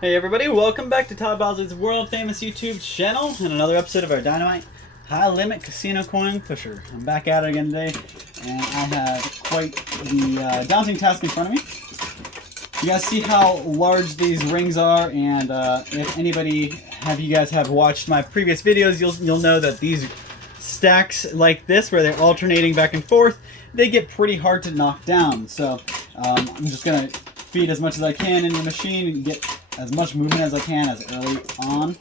Hey everybody, welcome back to Todd Bowser's world famous YouTube channel and another episode of our Dynamite High Limit Casino Coin Pusher. I'm back at it again today and I have quite the daunting task in front of me. You guys see how large these rings are, and if anybody you guys have watched my previous videos, you'll know that these stacks like this where they're alternating back and forth, they get pretty hard to knock down. So I'm just going to feed as much as I can in the machine and get as much movement as I can as early on.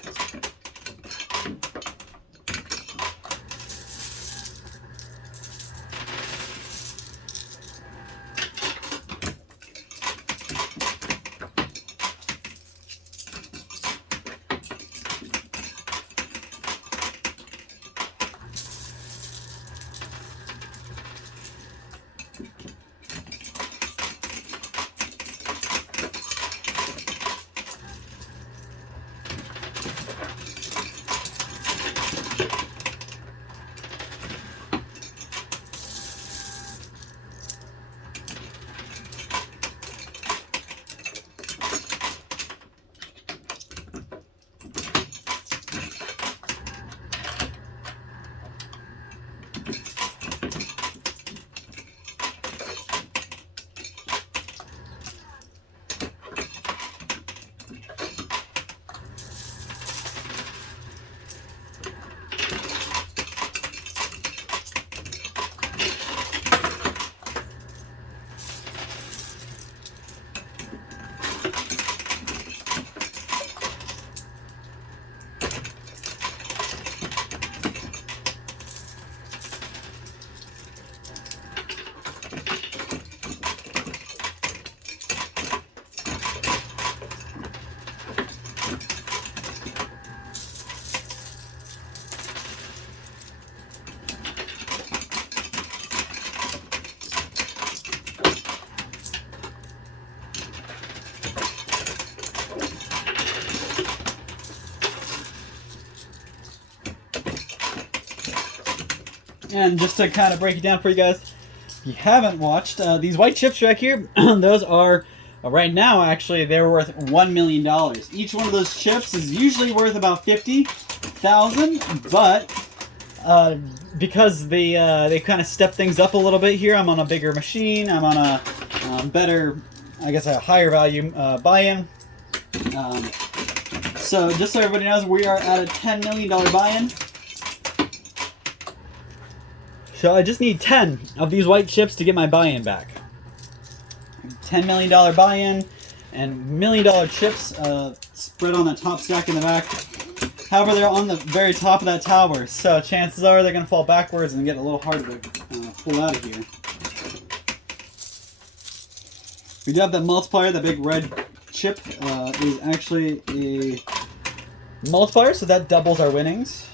And just to kind of break it down for you guys, if you haven't watched, these white chips back here, those are, right now actually, they're worth $1 million. Each one of those chips is usually worth about $50,000, but because they kind of step things up a little bit here, I'm on a bigger machine, I'm on a better, I guess a higher value buy-in. So just so everybody knows, we are at a $10 million buy-in. So I just need 10 of these white chips to get my buy-in back. $10 million buy-in and $1 million chips spread on the top stack in the back. However, they're on the very top of that tower, so chances are they're going to fall backwards and get a little harder to pull out of here. We do have that multiplier, that big red chip is actually a multiplier, so that doubles our winnings.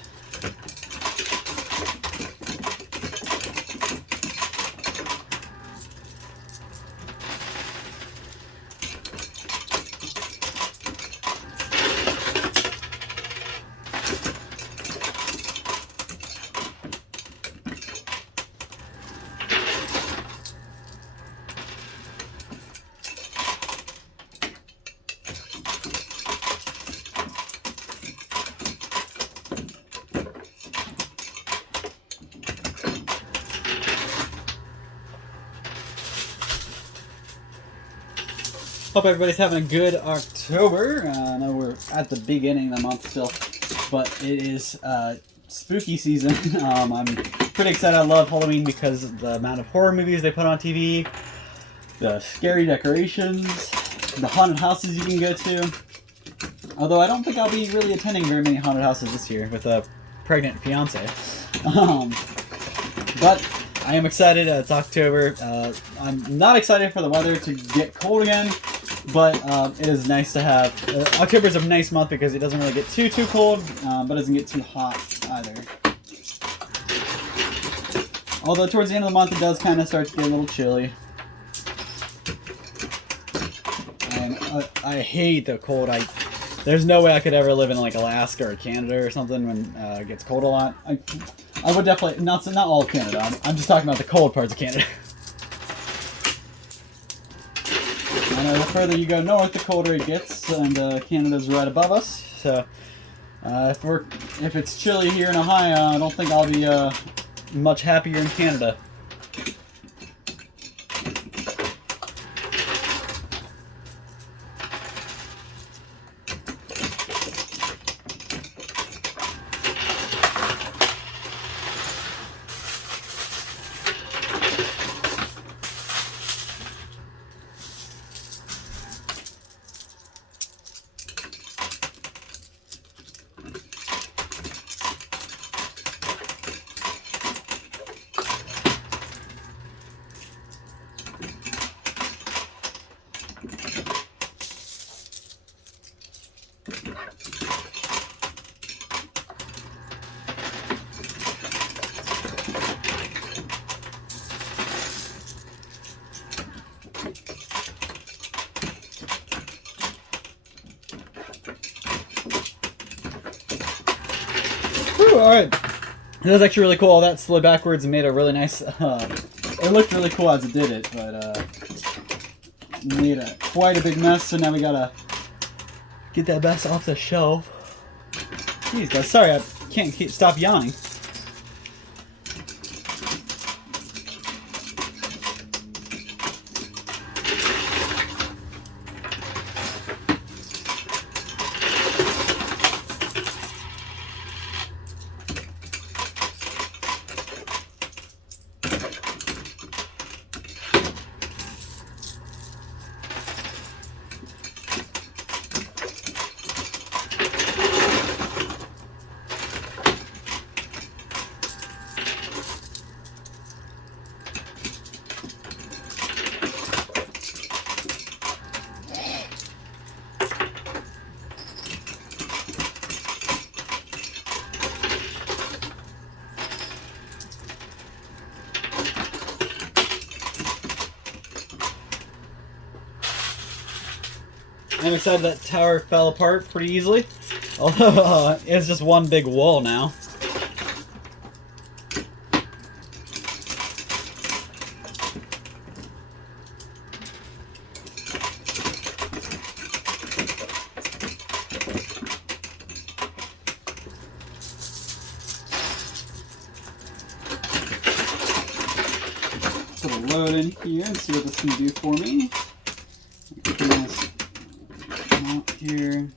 Hope everybody's having a good October. I know we're at the beginning of the month still, but it is spooky season. I'm pretty excited. I love Halloween because of the amount of horror movies they put on TV, the scary decorations, the haunted houses you can go to. Although I don't think I'll be really attending very many haunted houses this year with a pregnant fiance. But I am excited. It's October. I'm not excited for the weather to get cold again. But it is nice to have. October is a nice month because it doesn't really get too cold, but doesn't get too hot either. Although towards the end of the month it does kind of start to get a little chilly. And I hate the cold. There's no way I could ever live in like Alaska or Canada or something when it gets cold a lot. I would definitely not all of Canada. I'm just talking about the cold parts of Canada. I know further you go north, the colder it gets, and Canada's right above us. So if it's chilly here in Ohio, I don't think I'll be much happier in Canada. Alright, that was actually really cool. All that slid backwards and made a really nice, it looked really cool as it did it, but made quite a big mess, so now we gotta get that mess off the shelf. Jeez guys, sorry, I can't stop yawning. I'm excited that tower fell apart pretty easily, although it's just one big wall now. Put a load in here and see what this can do for me. Out here.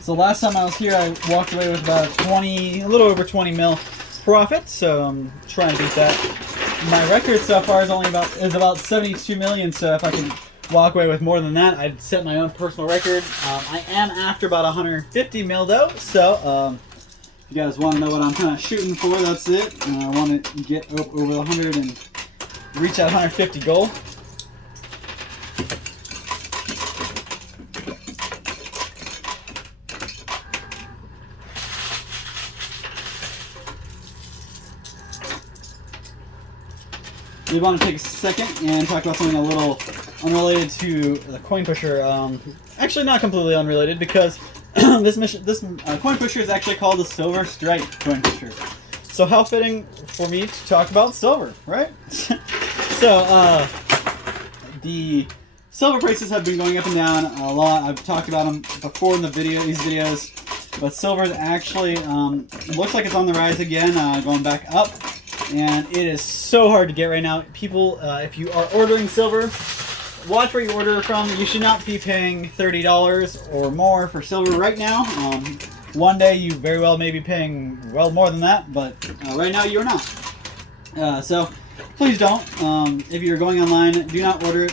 So last time I was here, I walked away with about a little over 20 mil profit. So I'm trying to beat that. My record so far is about 72 million. So if I can walk away with more than that. I'd set my own personal record. I am after about 150 mil though, so if you guys want to know what I'm kind of shooting for, that's it. I want to get over 100 and reach that 150 goal. We want to take a second and talk about something a little unrelated to the coin pusher. Actually, not completely unrelated, because this coin pusher is actually called the Silver Stripe coin pusher. So how fitting for me to talk about silver, right? So the silver prices have been going up and down a lot. I've talked about them before in these videos, but silver actually looks like it's on the rise again, going back up. And it is so hard to get right now. People, if you are ordering silver, watch where you order from. You should not be paying $30 or more for silver right now. One day you very well may be paying well more than that, but right now you're not. So please don't. If you're going online, do not order it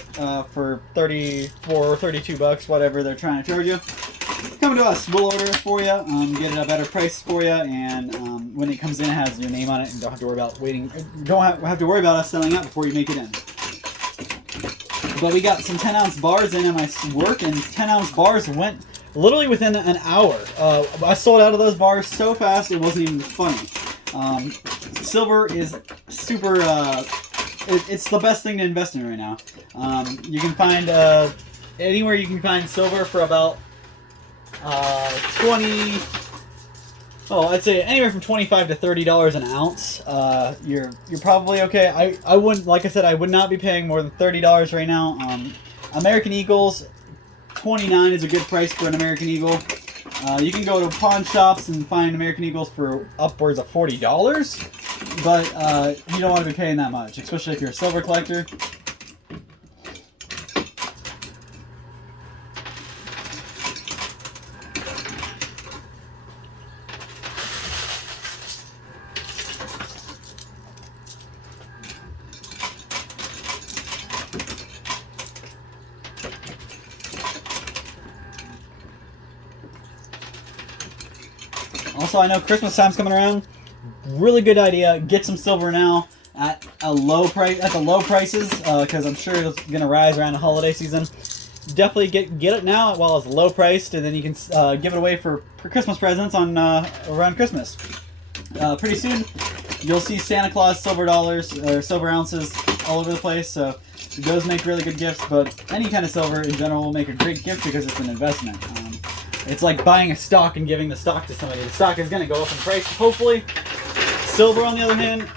for 34 or 32 bucks, whatever they're trying to charge you. Come to us, we'll order it for you, get it at a better price for you, and when it comes in, it has your name on it, and don't have to worry about waiting. Don't have to worry about us selling out before you make it in. But we got some 10-ounce bars in at my work, and 10-ounce bars went literally within an hour. I sold out of those bars so fast it wasn't even funny. Silver is super. It's the best thing to invest in right now. You can find anywhere you can find silver for about 20. Oh, I'd say anywhere from $25 to $30 an ounce. You're probably okay. I wouldn't, like I said, I would not be paying more than $30 right now. American Eagles, $29 is a good price for an American Eagle. You can go to pawn shops and find American Eagles for upwards of $40, but you don't want to be paying that much, especially if you're a silver collector. Also, I know Christmas time's coming around. Really good idea. Get some silver now at a low price, at the low prices, because I'm sure it's gonna rise around the holiday season. Definitely get it now while it's low priced, and then you can give it away for Christmas presents on around Christmas. Pretty soon, you'll see Santa Claus silver dollars or silver ounces all over the place. So those make really good gifts. But any kind of silver in general will make a great gift because it's an investment. It's like buying a stock and giving the stock to somebody. The stock is going to go up in price, hopefully. Silver, on the other hand,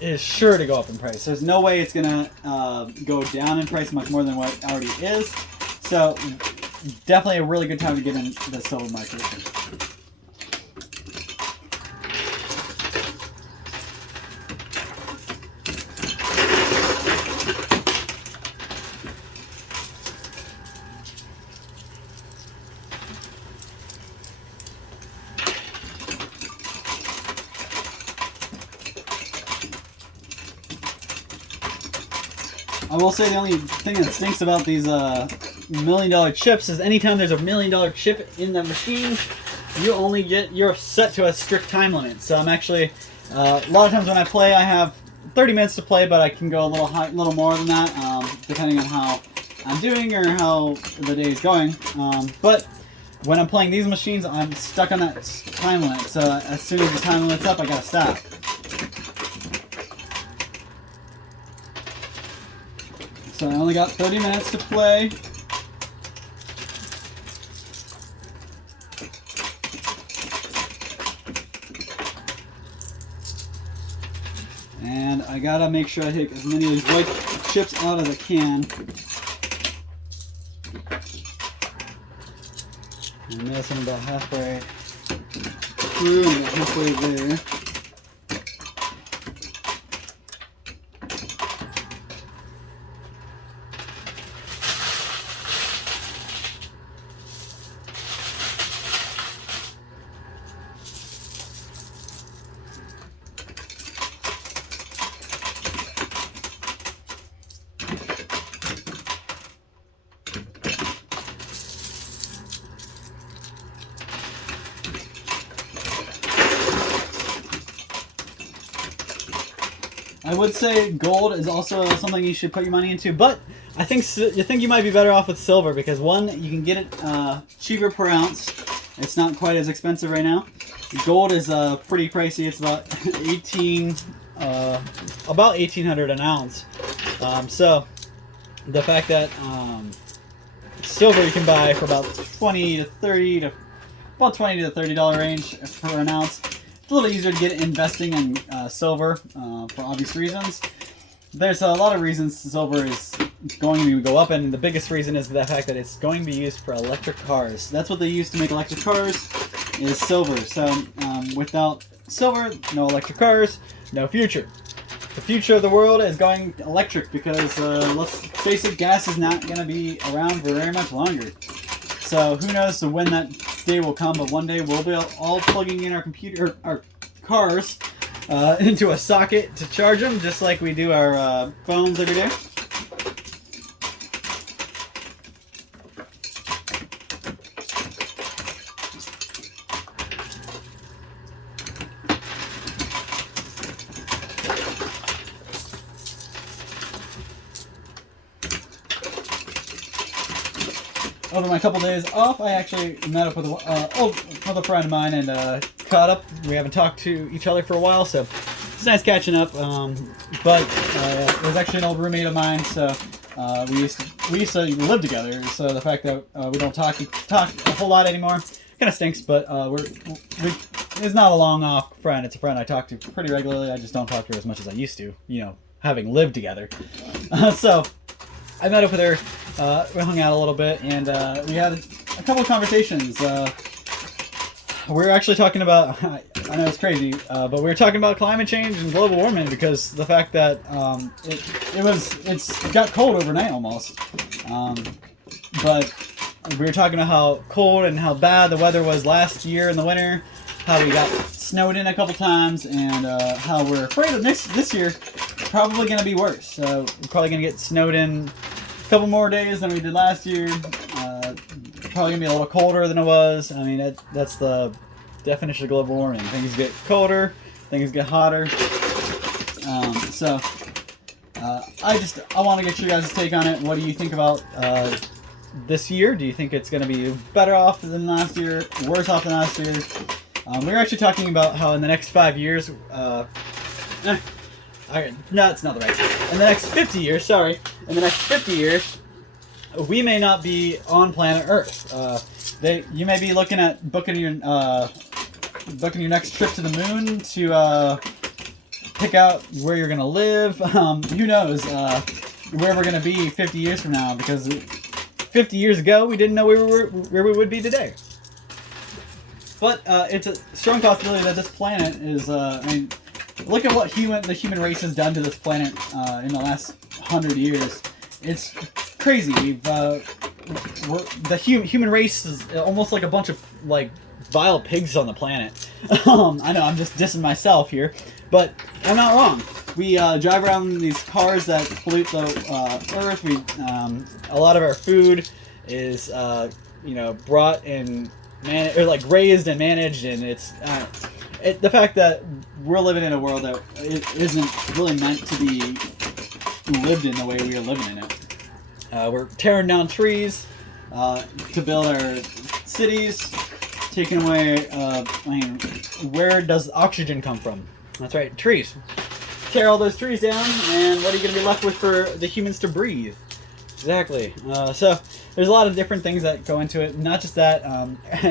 is sure to go up in price. There's no way it's going to go down in price much more than what it already is. So, definitely a really good time to get in the silver market. I will say the only thing that stinks about these $1 million chips is anytime there's a $1 million chip in the machine, you're set to a strict time limit. So I'm actually a lot of times when I play, I have 30 minutes to play, but I can go a little more than that, depending on how I'm doing or how the day is going. But when I'm playing these machines, I'm stuck on that time limit. So as soon as the time limit's up, I gotta stop. So I only got 30 minutes to play. And I gotta make sure I take as many of these white chips out as I can. And this I'm about halfway through, and about halfway there. I would say gold is also something you should put your money into, but I think you might be better off with silver because one, you can get it cheaper per ounce. It's not quite as expensive right now. Gold is pretty pricey. It's about about 1,800 an ounce. So the fact that silver you can buy for about $20 to $30 range for an ounce. It's a little easier to get investing in silver for obvious reasons. There's a lot of reasons silver is going to go up, and the biggest reason is the fact that it's going to be used for electric cars. That's what they use to make electric cars, is silver. So without silver, no electric cars, no future. The future of the world is going electric because, let's face it, gas is not going to be around for very much longer. So who knows when that day will come, but one day we'll be all plugging in our cars into a socket to charge them, just like we do our phones every day. Over my couple days off, I actually met up with another friend of mine and caught up. We haven't talked to each other for a while, so it's nice catching up. But it was actually an old roommate of mine, so we used to live together. So the fact that we don't talk a whole lot anymore kind of stinks. But it's not a long off friend. It's a friend I talk to pretty regularly. I just don't talk to her as much as I used to. You know, having lived together. So I met up with her. We hung out a little bit, and we had a couple of conversations. We were actually talking about, I know it's crazy, but we were talking about climate change and global warming because the fact that it got cold overnight almost. But we were talking about how cold and how bad the weather was last year in the winter, how we got snowed in a couple times, and how we're afraid of this year probably going to be worse. So we're probably going to get snowed in a couple more days than we did last year. Probably gonna be a little colder than it was. I mean, that's the definition of global warming. Things get colder, things get hotter. I want to get your guys' take on it. What do you think about this year? Do you think it's gonna be better off than last year, worse off than last year? We were actually talking about how in the next 5 years, no, it's not the right time. In the next 50 years, in the next 50 years, we may not be on planet Earth. You may be looking at booking your next trip to the moon to pick out where you're gonna live. Who knows where we're gonna be 50 years from now? Because 50 years ago, we didn't know where we would be today. But it's a strong possibility that this planet is. I mean, look at what the human race has done to this planet in the last 100 years. It's crazy. The human race is almost like a bunch of vile pigs on the planet. I know I'm just dissing myself here, but I'm not wrong. We drive around these cars that pollute the earth. A lot of our food is brought and raised and managed, and it's the fact that we're living in a world that it isn't really meant to be lived in the way we are living in it. We're tearing down trees to build our cities, taking away. Where does oxygen come from? That's right, trees. Tear all those trees down, and what are you going to be left with for the humans to breathe? Exactly. So there's a lot of different things that go into it. Not just that.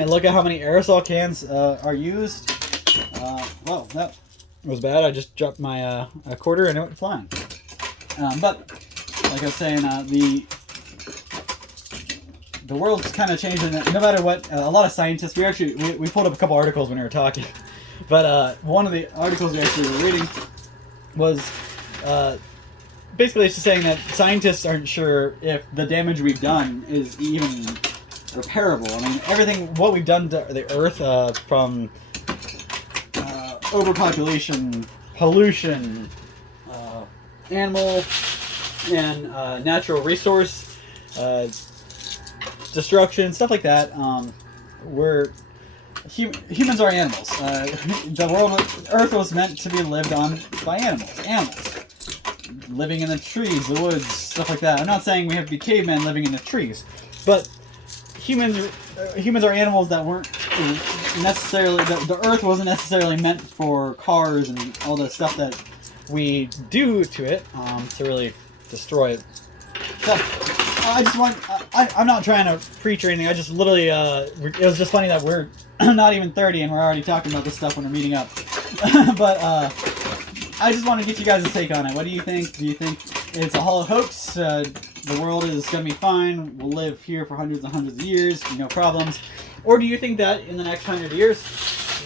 Look at how many aerosol cans are used. Whoa, that was bad. I just dropped my a quarter and it went flying. But like I was saying, the world's kind of changing. No matter what, a lot of scientists. We pulled up a couple articles when we were talking, but one of the articles we actually were reading was basically it's just saying that scientists aren't sure if the damage we've done is even repairable. I mean, what we've done to the Earth from overpopulation, pollution, animal and natural resource destruction, stuff like that. Humans are animals. Earth was meant to be lived on by animals. living in the trees, the woods, stuff like that. I'm not saying we have to be cavemen living in the trees, but humans are animals that weren't necessarily, the earth wasn't necessarily meant for cars and all the stuff that we do to it to really destroy it. So I just want, I'm not trying to preach or anything. I just literally, it was just funny that we're not even 30 and we're already talking about this stuff when we're meeting up. But I just want to get you guys a take on it. What do you think? Do you think it's a hollow hoax? The world is going to be fine. We'll live here for hundreds and hundreds of years, no problems. Or do you think that in the next 100 years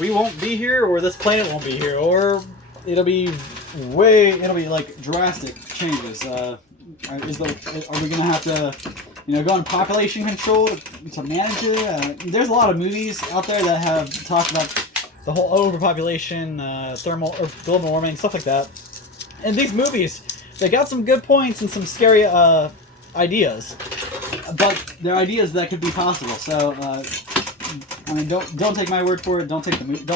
we won't be here, or this planet won't be here, or it'll be like drastic changes? Are we going to have to, go on population control to manage it? There's a lot of movies out there that have talked about the whole overpopulation, thermal or global warming, stuff like that. And these movies, they got some good points and some scary ideas, but they're ideas that could be possible. So, don't take my word for it. Don't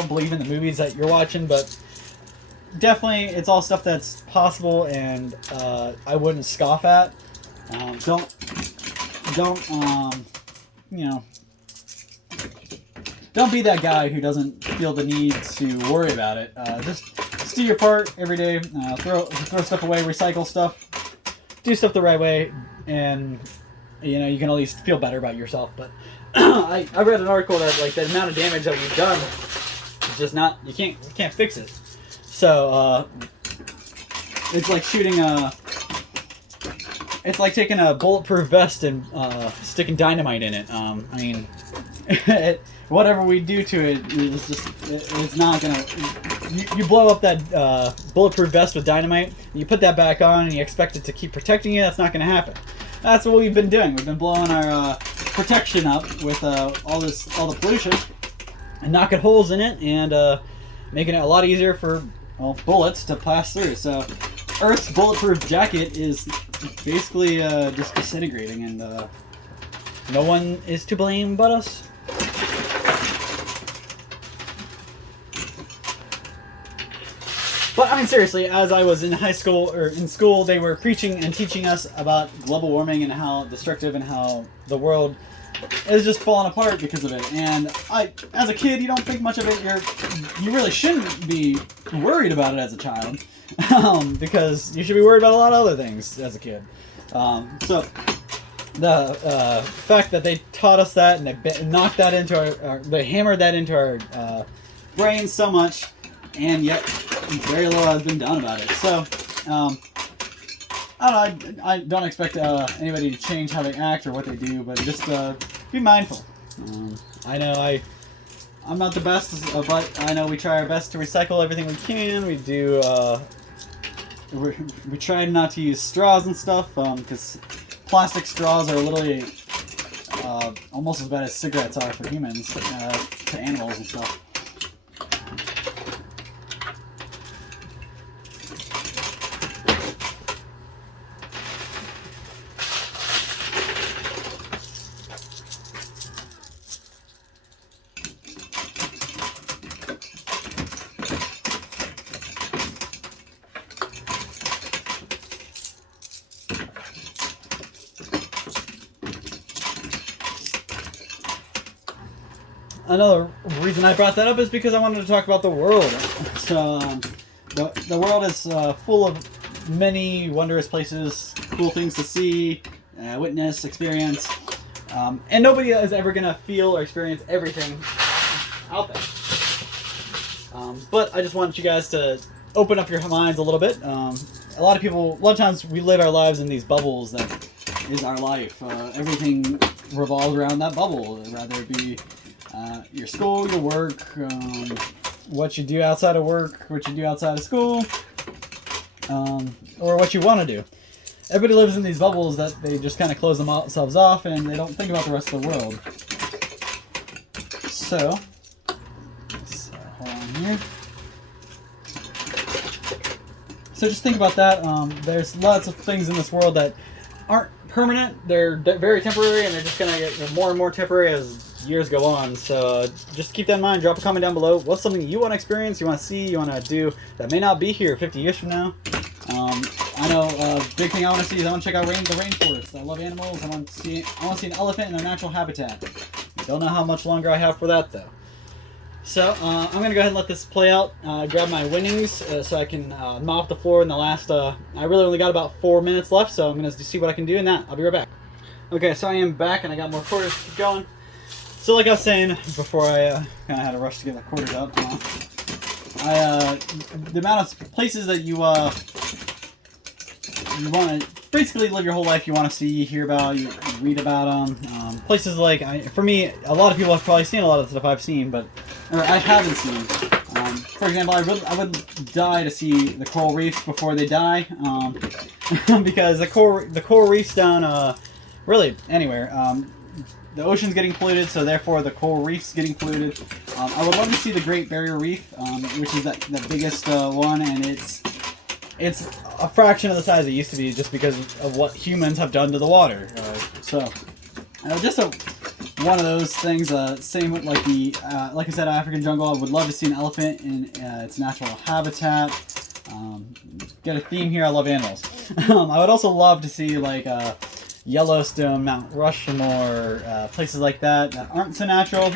believe in the movies that you're watching, but definitely, it's all stuff that's possible, and I wouldn't scoff at. Don't be that guy who doesn't feel the need to worry about it. Just do your part every day. Throw stuff away, recycle stuff, do stuff the right way, and you can at least feel better about yourself. But I read an article that like the amount of damage that we've done is just not, you can't fix it. So it's like it's like taking a bulletproof vest and sticking dynamite in it. Whatever we do to it is just, it's not gonna, you blow up that bulletproof vest with dynamite, and you put that back on and you expect it to keep protecting you. That's not gonna happen. That's what we've been doing. We've been blowing our protection up with all the pollution and knocking holes in it and making it a lot easier for bullets to pass through. So Earth's bulletproof jacket is basically just disintegrating, and no one is to blame but us. But I mean, seriously, as I was in high school or in school, they were preaching and teaching us about global warming and how destructive and how the world is just falling apart because of it. And as a kid, you don't think much of it. You really shouldn't be worried about it as a child, because you should be worried about a lot of other things as a kid. So the fact that they taught us that and they knocked that into they hammered that into our brains so much, and yet very little has been done about it. So I don't know. I don't expect anybody to change how they act or what they do, but just be mindful. I know I'm not the best, but I know we try our best to recycle everything we can. We do. We try not to use straws and stuff, because plastic straws are literally almost as bad as cigarettes are for humans, to animals and stuff. Another reason I brought that up is because I wanted to talk about the world. So, the world is full of many wondrous places, cool things to see, witness, experience, and nobody is ever going to feel or experience everything out there. But I just want you guys to open up your minds a little bit. A lot of times we live our lives in these bubbles that is our life. Everything revolves around that bubble, whether it be your school, your work, what you do outside of work, what you do outside of school, or what you want to do. Everybody lives in these bubbles that they just kind of close themselves off, and they don't think about the rest of the world. So, hold on here. So just think about that. There's lots of things in this world that aren't permanent. They're very temporary, and they're just going to get more and more temporary as years go on. So just keep that in mind. Drop a comment down below. What's something you want to experience, you want to see, you want to do that may not be here 50 years from now? I know big thing I want to see is I want to check out the rainforest. I love animals. I want to see an elephant in their natural habitat. I don't know how much longer I have for that though. So I'm gonna go ahead and let this play out. Grab my winnings so I can mop the floor in the last. I really only got about 4 minutes left, so I'm gonna see what I can do in that. I'll be right back. Okay, so I am back and I got more quarters to keep going. So like I was saying before, I kind of had to rush to get the quarters out. The amount of places that you want to basically live your whole life, you want to see, hear about, you read about them. Places like, for me, a lot of people have probably seen a lot of the stuff I've seen, but or I haven't seen. For example, I would die to see the coral reefs before they die, because the coral reefs down really anywhere. The ocean's getting polluted, so therefore the coral reef's getting polluted. I would love to see the Great Barrier Reef, which is the biggest one, and it's a fraction of the size it used to be just because of what humans have done to the water. Just one of those things. Same with like like I said, African jungle. I would love to see an elephant in its natural habitat. Get a theme here. I love animals. I would also love to see like Yellowstone, Mount Rushmore, places like that aren't so natural.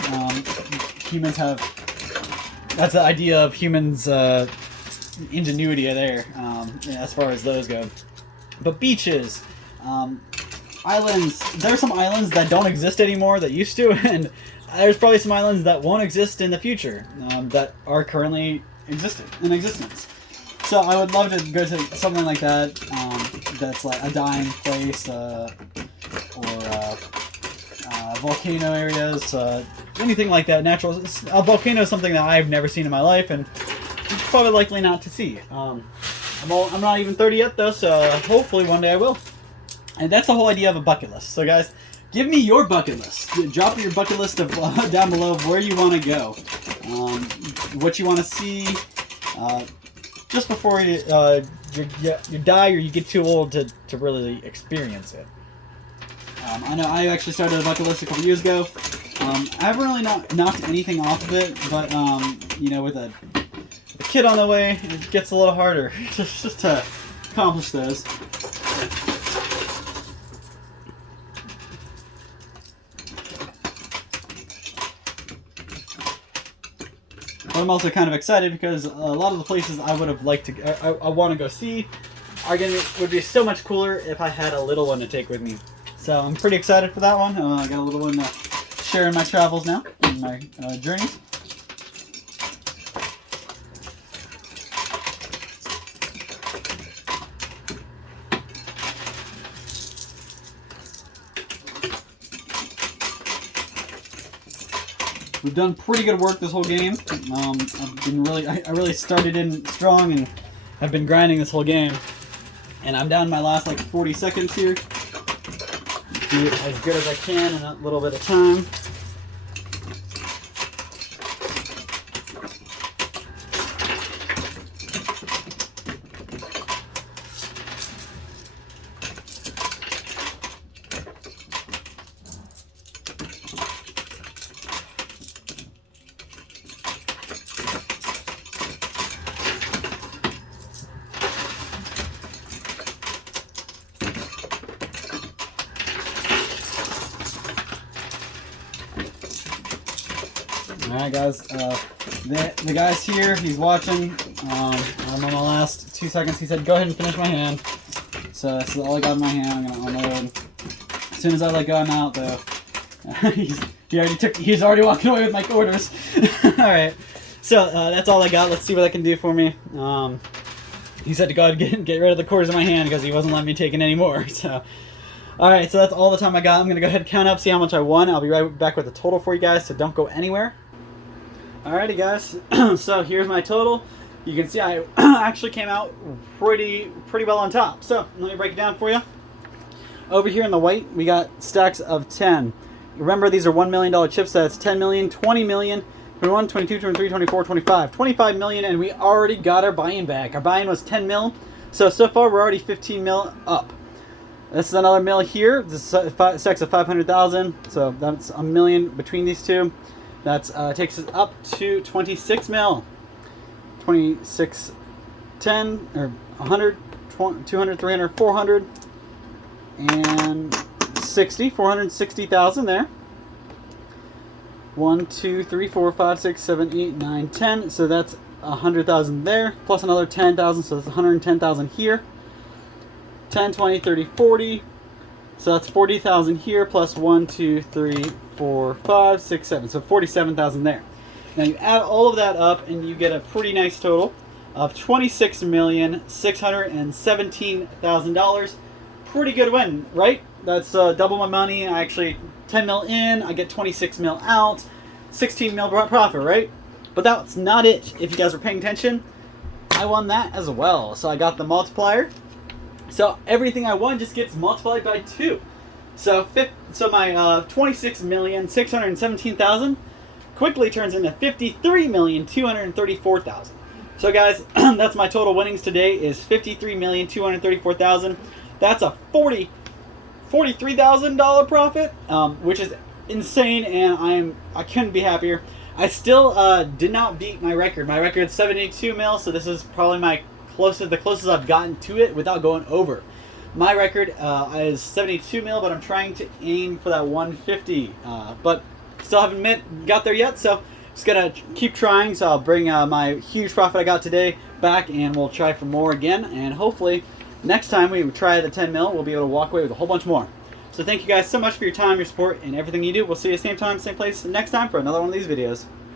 Humans have. That's the idea of humans' ingenuity there, as far as those go. But beaches, islands. There are some islands that don't exist anymore that used to, and there's probably some islands that won't exist in the future that are currently in existence. So I would love to go to something like that. That's like a dying place, or volcano areas, anything like that. Natural. A volcano is something that I've never seen in my life, and probably likely not to see. I'm not even 30 yet though, so hopefully one day I will. And that's the whole idea of a bucket list. So guys, give me your bucket list. Drop your bucket list of, down below of where you want to go, what you want to see, just before you die or you get too old to really experience it. I know I actually started a bucket list a couple years ago. I haven't really knocked anything off of it, but you know, with a kid on the way, it gets a little harder just to accomplish those. But I'm also kind of excited because a lot of the places I would have liked to, I want to go see, would be so much cooler if I had a little one to take with me. So I'm pretty excited for that one. I got a little one to share in my travels now, in my journeys. We've done pretty good work this whole game. I really started in strong and have been grinding this whole game. And I'm down my last like 40 seconds here. Do it as good as I can in a little bit of time. Alright guys, the guy's here, he's watching. I'm on the last 2 seconds. He said go ahead and finish my hand. So this is all I got in my hand. I'm gonna unload. As soon as I let go, I'm out though. He's already walking away with my quarters. Alright, so that's all I got. Let's see what that can do for me. He said to go ahead and get rid of the quarters in my hand because he wasn't letting me take it anymore. So alright, so that's all the time I got. I'm gonna go ahead and count up, see how much I won. I'll be right back with the total for you guys, so don't go anywhere. Alrighty guys, so here's my total. You can see I actually came out pretty well on top. So let me break it down for you. Over here in the white, we got stacks of 10. Remember, these are $1 million chips. That's 10 million, 20 million, 21, 22, 23, 24, 25, 25 million, and we already got our buy-in back. Our buy-in was 10 mil, so far we're already 15 mil up. This is another mil here. This is stacks of 500,000, so that's a million between these two. That takes us up to 26 mil. 26, 10, or 100, 200, 300, 400, and 60, 460,000 there. 1, 2, 3, 4, 5, 6, 7, 8, 9, 10. So that's 100,000 there, plus another 10,000, so that's 110,000 here. 10, 20, 30, 40. So that's 40,000 here, plus 1, 2, 3, 4, 5, 6, 7. So 47,000 there. Now you add all of that up, and you get a pretty nice total of $26,617,000. Pretty good win, right? That's double my money. I actually 10 mil in, I get 26 mil out, 16 mil profit, right? But that's not it. If you guys were paying attention, I won that as well. So I got the multiplier. So everything I won just gets multiplied by 2. So my 26,617,000 quickly turns into 53,234,000. So guys, that's my total winnings today is 53,234,000. That's a $43,000 profit, which is insane, and I couldn't be happier. I still did not beat my record. My record is 72 mil, so this is probably the closest I've gotten to it without going over. My record is 72 mil, but I'm trying to aim for that 150. But still haven't got there yet, so just gonna keep trying. So I'll bring my huge profit I got today back, and we'll try for more again. And hopefully, next time we try the 10 mil, we'll be able to walk away with a whole bunch more. So thank you guys so much for your time, your support, and everything you do. We'll see you same time, same place next time for another one of these videos.